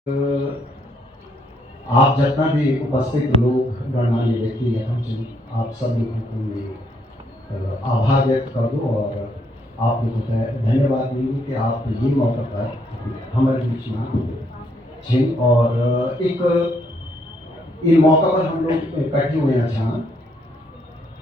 अ, आप जितना भी उपस्थित लोग गणमान्य व्यक्ति हैं, हम आप सब लोगों को मैं आभार व्यक्त कर दूँ और आप लोगों का धन्यवाद देंगे कि आप ये मौका पर हमारे बीच में छिन और एक इन मौका पर हम लोग इकट्ठे हुए हैं जहाँ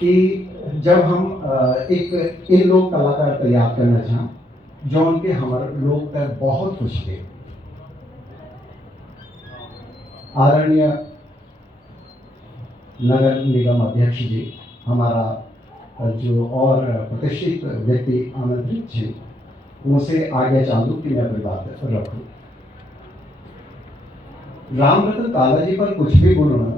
कि जब हम एक इन लोग कलाकार तैयार करना चाहें जो उनके हमारे लोग तक बहुत कुछ थे आदरणीय नगर निगम अध्यक्ष जी हमारा जो और प्रतिष्ठित व्यक्ति आमंत्रित थे उनसे आगे चालू कि मैं अपनी बात रखूं। राम रतन काला जी पर कुछ भी बोलना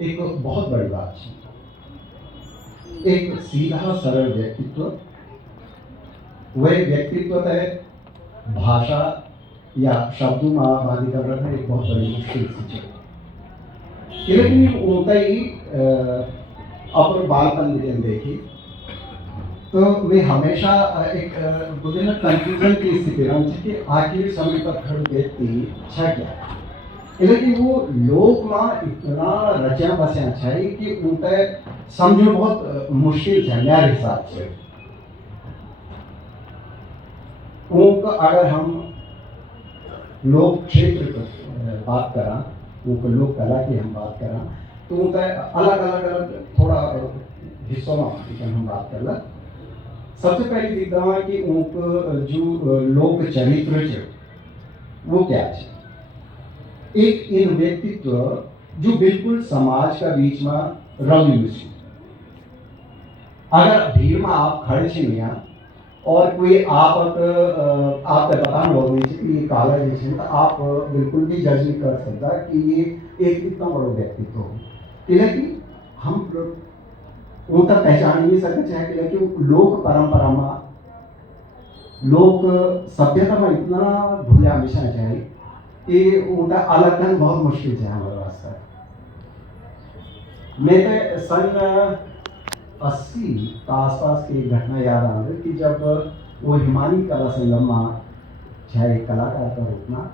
एक बहुत बड़ी बात है। एक सीधा सरल व्यक्तित्व वह व्यक्तित्व है भाषा या शब्दों में बाधी कर रहे एक बहुत बड़ी मुश्किल चीज है। लेकिन उनका ही अपन बालपन में देखी तो मैं हमेशा एक मुझे ना कंफ्यूजन की स्थिति रहती है कि आखिर समय पर खड़े व्यक्ति अच्छा क्या है। लेकिन वो लोग में इतना रचा बसा है कि उनका समझो बहुत मुश्किल है मेरे हिसाब से। उनका अगर हम लोक क्षेत्र की बात करा उनको लोक कला की हम बात करा तो उनका अलग अलग अलग थोड़ा हिस्सों में हम बात कर ला। सबसे पहले दिखता है कि उनको जो लोक चरित्र है वो क्या है। एक इन व्यक्तित्व जो बिल्कुल समाज का बीच में रंग मिश्रित अगर भीड़ में आप खड़े छे नहीं और कोई आप पता होगी कि ये काला जी तो आप बिल्कुल भी जज नहीं कर सकता कि ये एक इतना बड़ा व्यक्तित्व हो। लेकिन हम उनका पहचान नहीं सकते चाहे कि लोक परंपरा में लोक सभ्यता में इतना भूला हमेशा चाहे कि उनका अलग ढंग बहुत मुश्किल है हमारे वास्ते। मैं तो सन 80 का आसपास की एक घटना याद आ रही कि जब वो हिमानी कला संगम में चाहे कलाकार का रूप में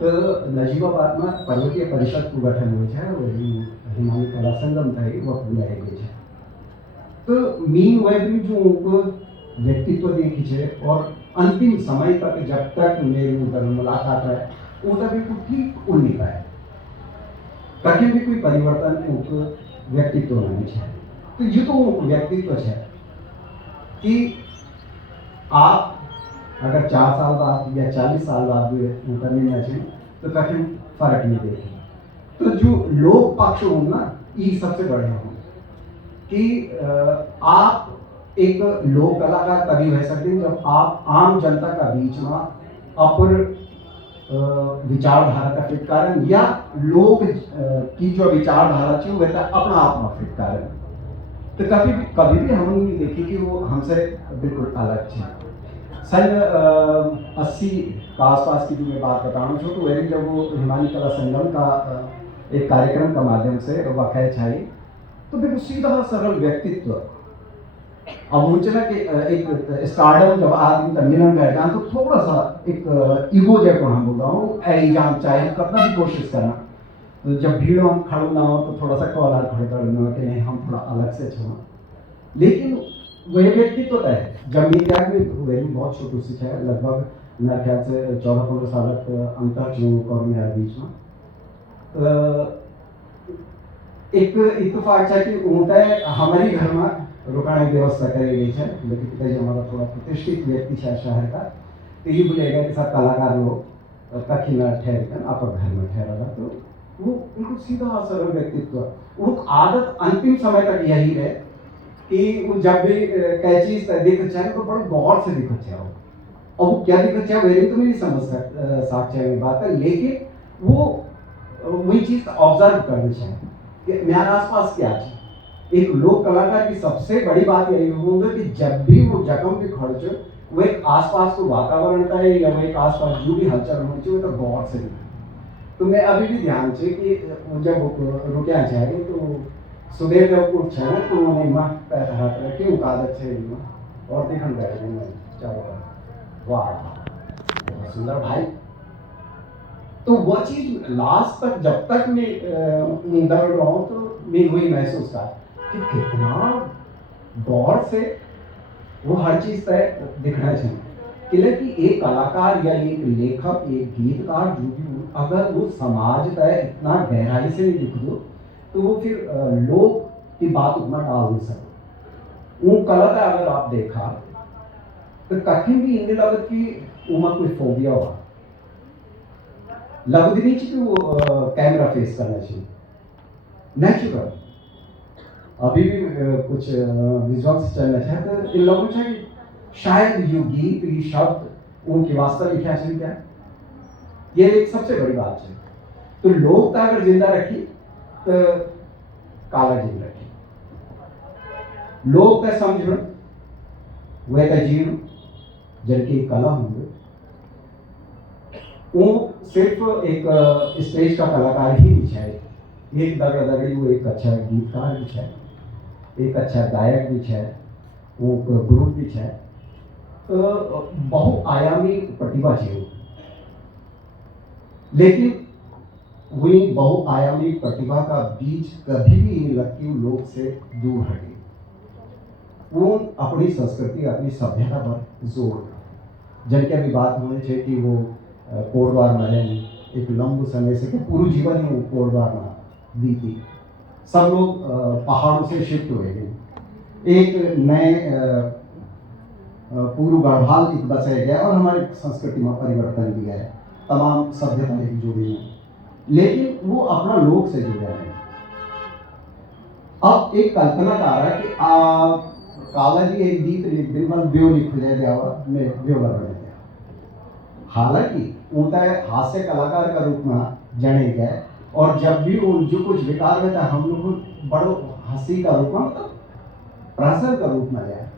तो नजीबाबाद में पर्वतीय परिषद को गठन हुए है वही हिमानी कला संगम था वह बुलाए गए है। तो मीन वह भी जो उनको व्यक्तित्व देखी है और अंतिम समय तक जब तक मेरी उनका मुलाकात है उनका बिल्कुल ठीक उन्हीं का है कभी भी कोई परिवर्तन उनको व्यक्तित्व नहीं है। तो ये तो व्यक्तित्व है कि आप अगर 4 साल बाद या 40 साल बाद उनका मिलना चाहिए तो कभी फर्क नहीं देखेंगे। तो जो लोक पक्ष हो ना ये सबसे बड़े हो कि आप एक लोक कलाकार तभी रह सकते हैं जब आप आम जनता का बीच में अपर विचारधारा का फिट कारण या लोग की जो विचारधारा थी वह अपना आप में फिट कारण तो कभी भी हम नहीं देखी कि वो हमसे बिल्कुल अलग थी। सन 80 का आसपास की जो मैं बात बता रहा हूँ तो वही जब वो हिमानी कला संगम का एक कार्यक्रम का माध्यम से वाक़या छाई तो बिल्कुल सीधा सरल व्यक्तित्व। अब मुझे ना कि एक स्टार्डम जब आदमी का मिलन कर जाए तो थोड़ा सा एक ईगो जब हम बोल रहा हूँ एग्जाम चाहे कितना भी कोशिश करना तो जब भीड़ में खड़ा ना हो तो थोड़ा सा कॉलर खड़े कर लेना कि नहीं हम थोड़ा अलग से छो। लेकिन वह व्यक्तित्व तो है जब मीडिया में वही बहुत छोटू सी है लगभग मेरे ख्याल से 14-15 साल अंतर जो और मेरे बीच में एक इत्तेफाक है कि उनका हमारी घर में रुकाने की व्यवस्था करी गई है। लेकिन पिताजी हमारा थोड़ा प्रतिष्ठित व्यक्ति है शहर का तो ये बोलेगा कि सब कलाकार लोग कखी में ठहर कर आप घर में ठहरा तो वो उनको सीधा सरल व्यक्तित्व वो आदत अंतिम समय तक यही है कि वो जब भी कई चीज दिख चाहे तो बड़े गौर से दिख चाहे और वो क्या दिख चाहे वही तो नहीं समझ सकते बात है। लेकिन वो वही चीज ऑब्जर्व करनी चाहिए कि मेरे आसपास क्या है। एक लोक कलाकार की सबसे बड़ी बात यही होगी कि जब भी वो जगह भी खर्च वो एक आसपास को वातावरण का है या वो एक आसपास जो भी हलचल होनी चाहिए तो गौर से तो मैं अभी भी ध्यान से कि जब रुकिया जाएगी तो सुबह जब उठ जाए तो उन्होंने माँ पैर हाथ रखे वो आदत है और देखन गए चारों वाह बहुत सुंदर भाई तो वह चीज़ लास्ट तक जब तक मैं दौड़ रहा हूँ तो मैं वही महसूस कर कि कितना गौर से वो हर चीज़ तय दिखना चाहिए। कि एक कलाकार या एक लेखक, एक गीतकार जो भी हो, अगर वो समाज तय इतना गहराई से नहीं लिख दो तो वो फिर लोग की बात उतना टाल नहीं सकते। वो कला का अगर आप देखा तो कठिन भी इंदी लगत की उमा कोई फोबिया हुआ लगती नहीं कि वो कैमरा फेस करना चाहिए नेचुरल। अभी भी कुछ विजुअल्स चलना चाहे तो इन लोगों से शायद ये गीत ये शब्द उनकी वास्तविक क्या चल क्या ये एक सबसे बड़ी बात है। तो लोग अगर जिंदा रखी तो काला जिंदा रखी लोग का समझ वे का जीव जबकि कला होंगे वो सिर्फ एक स्टेज का कलाकार ही नहीं है। एक दगड़ी वो एक अच्छा गीतकार भी है, एक अच्छा गायक भी है, वो ग्रुप भी है। तो बहुआयामी प्रतिभा है। लेकिन वही बहुआयामी प्रतिभा का बीज कभी भी नहीं लगती लोग से दूर हटे। वो अपनी संस्कृति अपनी सभ्यता पर जोर जन अभी बात होनी चाहिए कि वो कोटद्वार में रहे एक लंबे समय से पूरा जीवन ही वो कोटद्वार में बीती। सब लोग पहाड़ों से शिफ्ट हुए गए एक नए पूर्व गढ़वाल एक बसाया गया और हमारी संस्कृति में परिवर्तन भी है। तमाम सभ्यता एक जुड़ी है लेकिन वो अपना लोक से जुड़े हैं। अब एक कल्पना का आ रहा है कि काला जी एक गीत लिख दिन बल ब्यो लिख ले दिया मैं ब्यो बना दिया। हालांकि उनका हास्य कलाकार का रूप में जने गए और जब भी वो जो कुछ विकार में था हम लोग बड़ो हंसी का रूप में मतलब प्रहसन का रूप में गया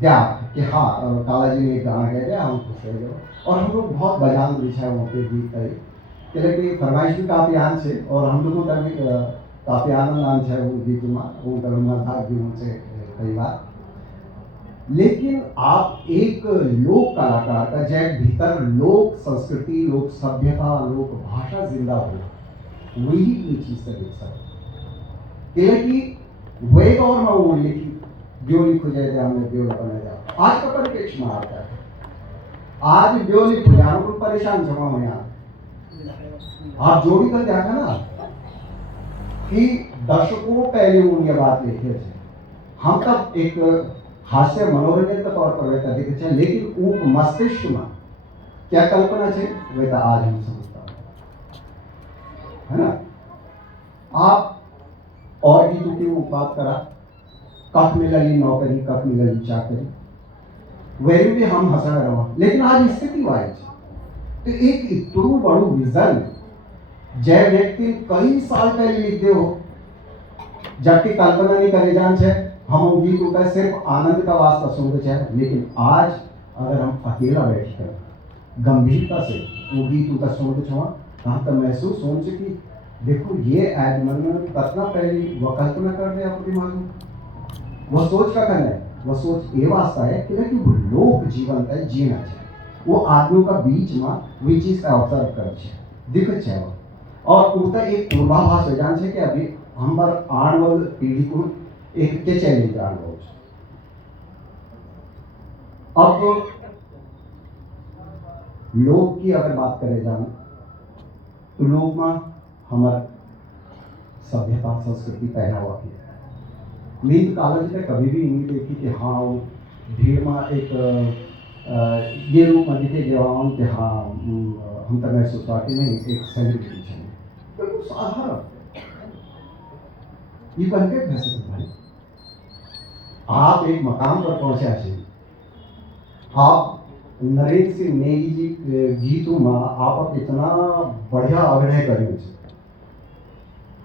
क्या कि हाँ काला जी ने एक गाना कह दिया हम खुश हो गए और हम लोग बहुत बजान बिछा वहाँ पे गीत करे कि फरमाइश भी काफ़ी आन से और हम लोगों का भी काफ़ी आनंद आन है वो गीत में वो कभी मजाक भी उनसे कई बार। लेकिन आप एक लोक कलाकार का जैक भीतर लोक संस्कृति लोक सभ्यता लोक भाषा जिंदा हो वही ये चीज से लिख सकते कि वे और मैं वो लिखी ब्योली खुजे थे हमने ब्योला बना जाओ आज का परिप्रेक्ष्य में आता है। आज ब्योली खुजाने को परेशान जमा हो यहाँ आप जोड़ी कर देखा ना कि दशकों पहले उन ये बात लिखे थे हम तब एक हास्य मनोरंजन के तौर पर वैसा दिखे थे लेकिन वो मस्तिष्क में क्या कल्पना थे वैसा आज हम समझता है ना। आप और गीतों की वो बात करा कब मिलली नौकरी कब मिलली चाकरी वही भी हम हंसा रहा लेकिन आज स्थिति वाई तो एक इतरू बड़ू विजन जय व्यक्ति कई साल पहले लिखते हो जबकि कल्पना नहीं करे जान छे हम गीत होता है सिर्फ आनंद का वास्ता सुनते हैं। लेकिन आज अगर हम अकेला बैठ कर गंभीरता से वो गीत होता सुनते छो कहाँ तक महसूस हो कि देखो ये आदमन कतना पहले वह कल्पना कर दे अपने दिमाग में वह सोच का करना है वह सोच ये वास्ता है कि वो लोक जीवन का जीना चाहिए वो आदमी का बीच में वही चीज का अवसर कर दिख है और उनका एक पूर्वाभास हो जान है कि अभी हमार आने वाली पीढ़ी को एक के चैलेंज जान हो। अब लोग की अगर बात करें जान तो लोग में हमार सभ्यता संस्कृति पहनावा की है। नींद कॉलेज में कभी भी नहीं देखी कि हाँ वो भीड़ में एक ये रूप में दिखे जवान कि हाँ हम तक महसूस हुआ कि नहीं एक सेलिब्रिटी है बिल्कुल साधारण ये बनके कह सकते भाई आप एक मकाम पर पहुंचा चाहिए आप नरेंद्र सिंह नेगी जी गीतों में आप इतना बढ़िया अभिनय करेंगे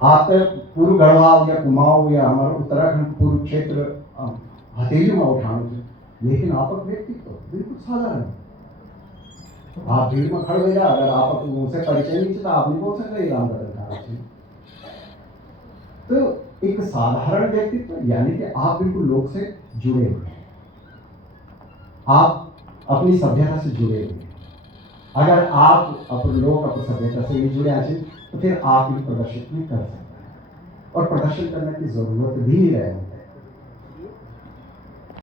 आप पूर्व गढ़वाल या कुमाऊं या हमारे उत्तराखंड पूर्व क्षेत्र हथेली में उठाने लेकिन आप व्यक्तित्व बिल्कुल साधारण आप भीड़ में खड़े हो जा अगर आप उनसे परिचय नहीं तो आप नहीं बोल सकते राम बदल तो एक साधारण व्यक्तित्व यानी कि आप बिल्कुल लोग से जुड़े हुए आप अपनी सभ्यता से जुड़े हुए अगर आप अपन लोग अपन सभ्यता से जुड़े हैं तो फिर आप इन प्रदर्शित नहीं कर सकते और प्रदर्शन करने की जरूरत भी नहीं रहेगी।